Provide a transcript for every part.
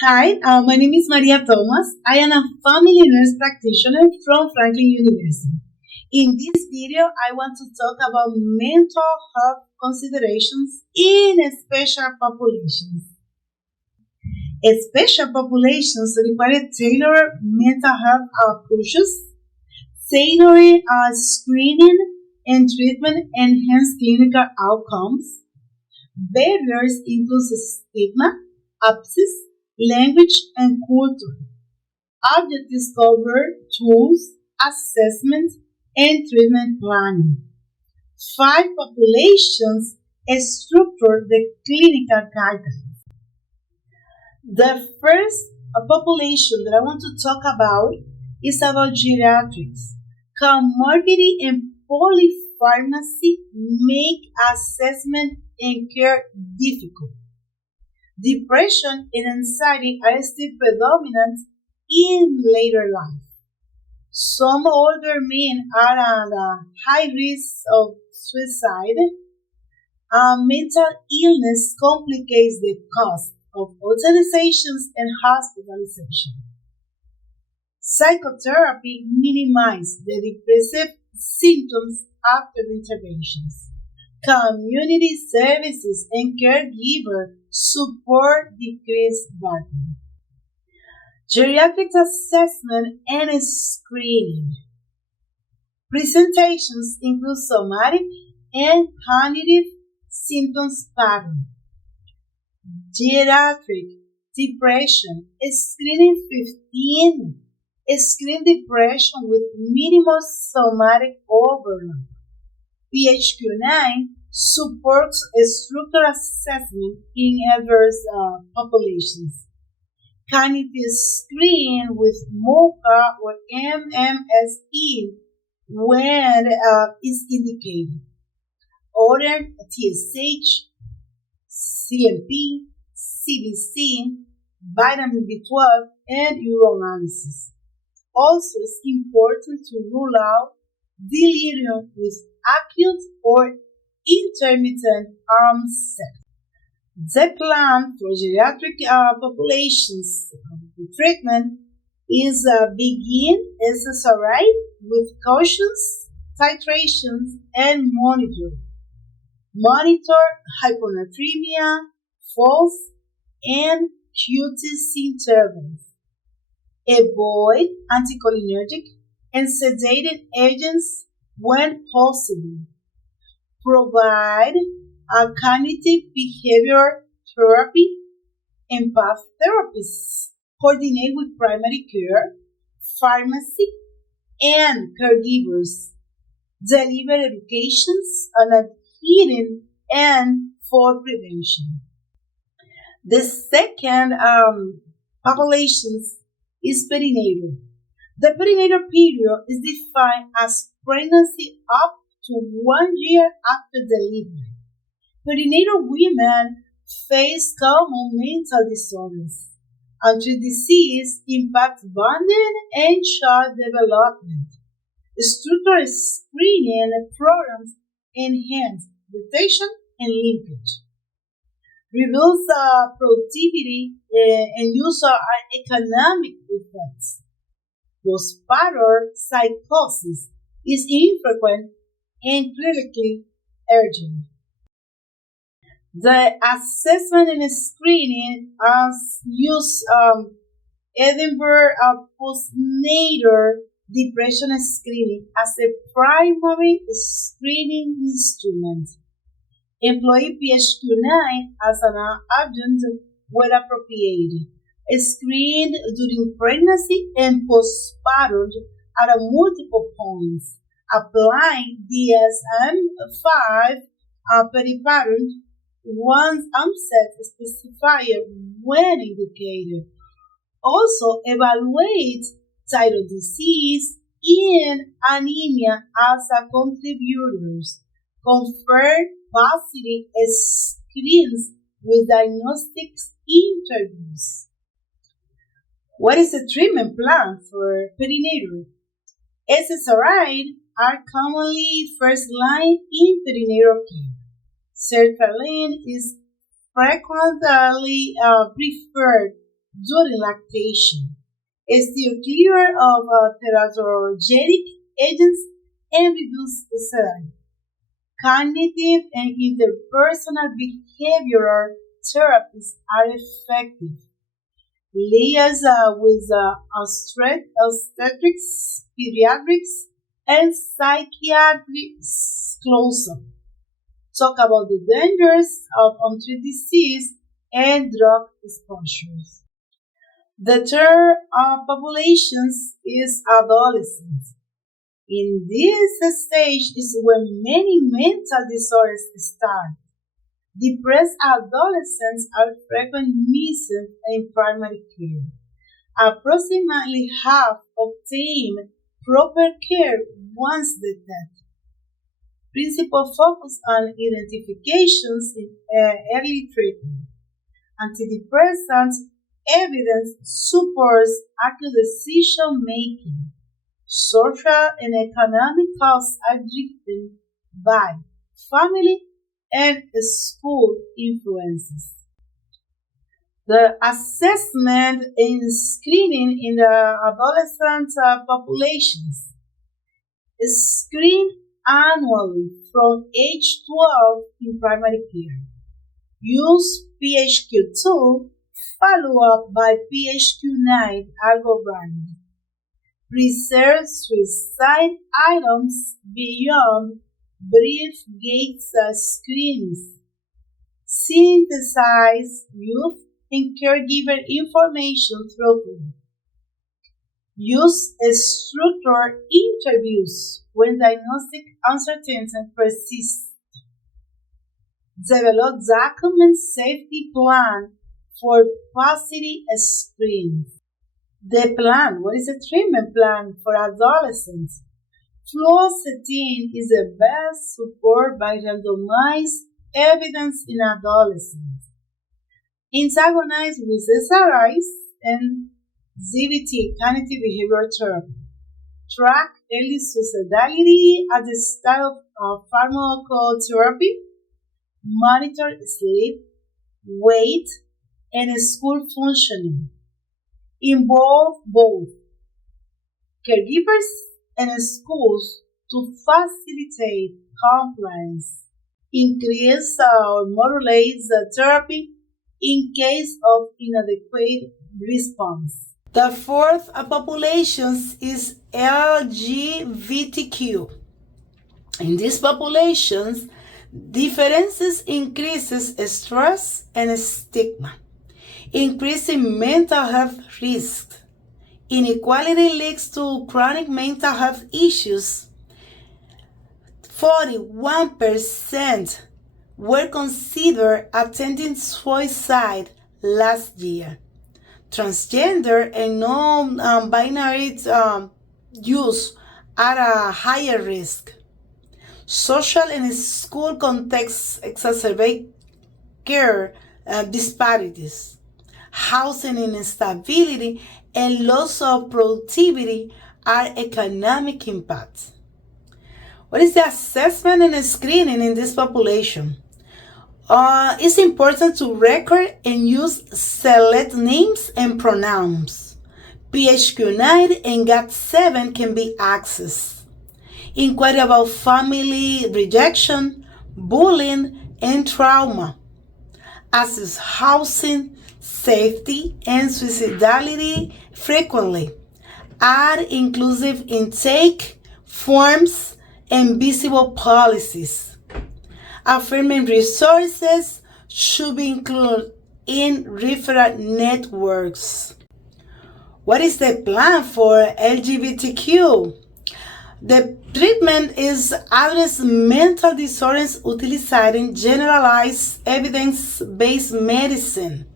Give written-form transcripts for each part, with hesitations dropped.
Hi, my name is Maria Tomas. I am a family nurse practitioner from Franklin University. In this video, I want to talk about mental health considerations in special populations. Special populations require tailored mental health approaches, tailoring screening and treatment enhance clinical outcomes. Barriers include stigma, abscess, language, and culture. Objectives cover tools, assessment, and treatment planning. Five populations structure the clinical guidelines. The first population that I want to talk about is about geriatrics. Comorbidity and polypharmacy make assessment and care difficult. Depression and anxiety are still predominant in later life. Some older men are at a high risk of suicide. Mental illness complicates the cost of hospitalizations and hospitalization. Psychotherapy minimizes the depressive symptoms after interventions. Community services and caregiver support decreased burden. Geriatric assessment and screening. Presentations include somatic and cognitive symptoms pattern. Geriatric depression is screening 15. Screen depression with minimal somatic overlap. PHQ-9 supports a structural assessment in adverse populations. Cognitive screen with MoCA or MMSE when is indicated. Other TSH, CMP, CBC, vitamin B12, and urinalysis. Also, it's important to rule out delirium with acute or intermittent onset. The plan for geriatric populations treatment is begin SSRI with cautions, titrations, and monitor. Monitor hyponatremia, falls, and QTC intervals. Avoid anticholinergic and sedating agents when possible. Provide cognitive behavior therapy. Empath therapists coordinate with primary care, pharmacy, and caregivers. Deliver educations on adherence and fall prevention. The second populations is perinatal. The perinatal period is defined as pregnancy up to 1 year after delivery. Perinatal women face common mental disorders. Until disease impacts bonding and child development. Structural screening programs enhance detection and linkage. Reduce productivity and use of economic effects. Postpartum psychosis is infrequent and clinically urgent. The assessment and screening use Edinburgh postnatal depression screening as a primary screening instrument. Employee PHQ-9 as an adjunct where appropriate. Screened during pregnancy and postpartum at multiple points. Applying DSM-5 peripartum once onset specified when indicated. Also evaluate thyroid disease and anemia as a contributors. Confer positive screens with diagnostics interviews. What is the treatment plan for perinatal? SSRI are commonly first line in perinatal care. Sertraline is frequently preferred during lactation, steer clear of teratogenic agents, and reduce sedative. Cognitive and interpersonal behavioral therapies are effective. Liaise with obstetrics, pediatrics, and psychiatrists closer. Talk about the dangers of untreated disease and drug exposures. The third populations is adolescents. In this stage is when many mental disorders start. Depressed adolescents are frequently missing in primary care. Approximately half obtain proper care once the death. Principal focus on identifications in early treatment. Antidepressants evidence supports accurate decision making. Social and economic costs are driven by family and school influences. The assessment and screening in the adolescent populations is screened annually from age 12 in primary care. Use PHQ-2 follow up by PHQ-9 algorithm. Preserve suicide items beyond brief gates screens. Synthesize youth and caregiver information thoroughly. Use structured interviews when diagnostic uncertainty persists. Develop document safety plan for positive screens. The plan, what is the treatment plan for adolescents? Fluoxetine is the best support by randomized evidence in adolescents. Antagonize with SRIs and ZBT, cognitive behavioral therapy. Track early suicidality as a style of pharmacotherapy. Monitor sleep, weight, and school functioning. Involve both caregivers and schools to facilitate compliance. Increase or modulate the therapy in case of inadequate response. The fourth population is LGBTQ. In these populations, differences increases stress and stigma, increasing mental health risks. Inequality leads to chronic mental health issues. 41% were considered attempting suicide last year. Transgender and non-binary youth are at a higher risk. Social and school contexts exacerbate care disparities. Housing instability and loss of productivity are economic impacts. What is the assessment and screening in this population? It's important to record and use select names and pronouns. PHQ-9 and GAT7 can be accessed. Inquire about family rejection, bullying, and trauma. Assess housing, safety, and suicidality frequently. Add inclusive intake forms and visible policies. Affirming resources should be included in referral networks. What is the plan for LGBTQ? The treatment is address mental disorders utilizing generalized evidence-based medicine.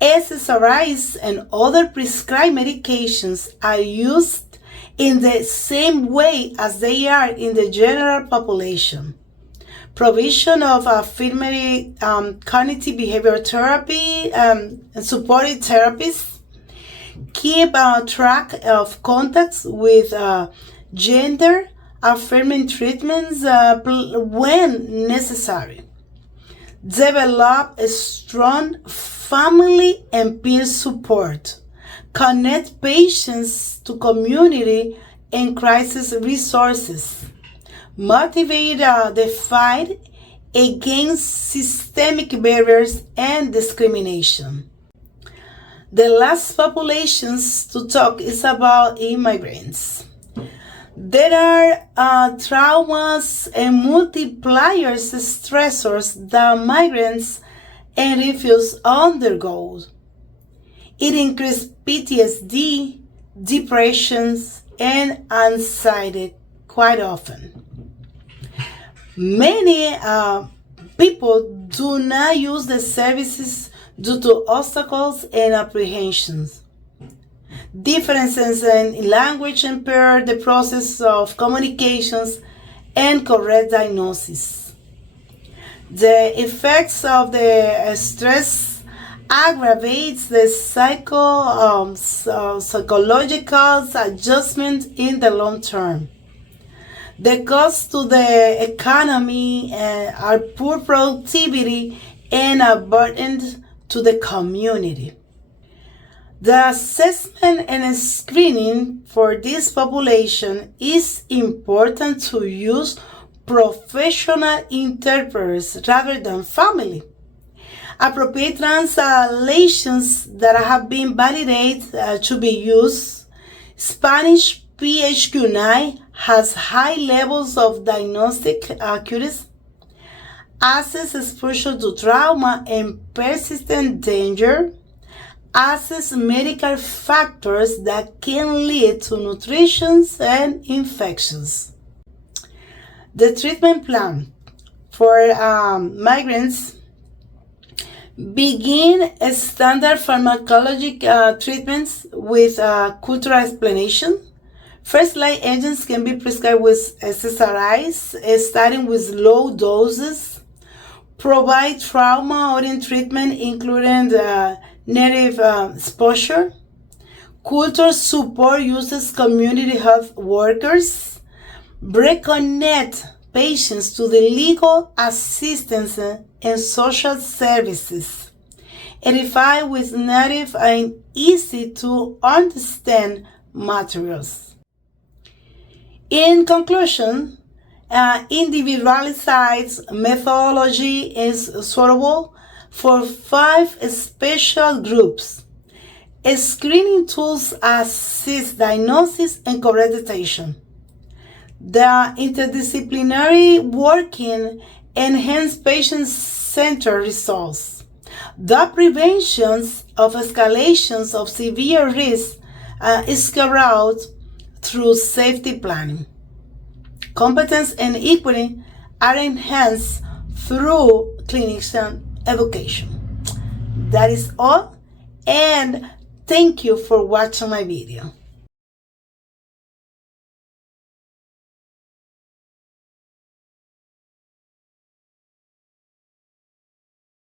SSRIs and other prescribed medications are used in the same way as they are in the general population. Provision of affirmative cognitive behavioral therapy and supportive therapies. Keep track of contacts with gender affirming treatments when necessary. Develop a strong family and peer support, connect patients to community and crisis resources, motivate the fight against systemic barriers and discrimination. The last populations to talk is about immigrants. There are traumas and multiplier stressors that migrants and refugees undergo. It increases PTSD, depressions, and anxiety quite often. Many people do not use the services due to obstacles and apprehensions. Differences in language impair the process of communications and correct diagnosis. The effects of the stress aggravates the psychological adjustment in the long term. The costs to the economy are poor productivity and a burden to the community. The assessment and screening for this population is important to use professional interpreters rather than family. Appropriate translations that have been validated to be used. Spanish PHQ-9 has high levels of diagnostic accuracy. Assess exposure to trauma and persistent danger. Assess medical factors that can lead to nutrition and infections. The treatment plan for migrants begin standard pharmacologic treatments with cultural explanation. First-line agents can be prescribed with SSRIs, starting with low doses. Provide trauma-oriented treatment, including native exposure. Culture support uses community health workers. Reconnect patients to the legal assistance and social services. Edify with native and easy to understand materials. In conclusion, individualized methodology is suitable for 5 special groups. Screening tools assist diagnosis and correct detection. The interdisciplinary working enhance patient-centered results. The prevention of escalations of severe risk is carried out through safety planning. Competence and equity are enhanced through clinician education. That is all, and thank you for watching my video.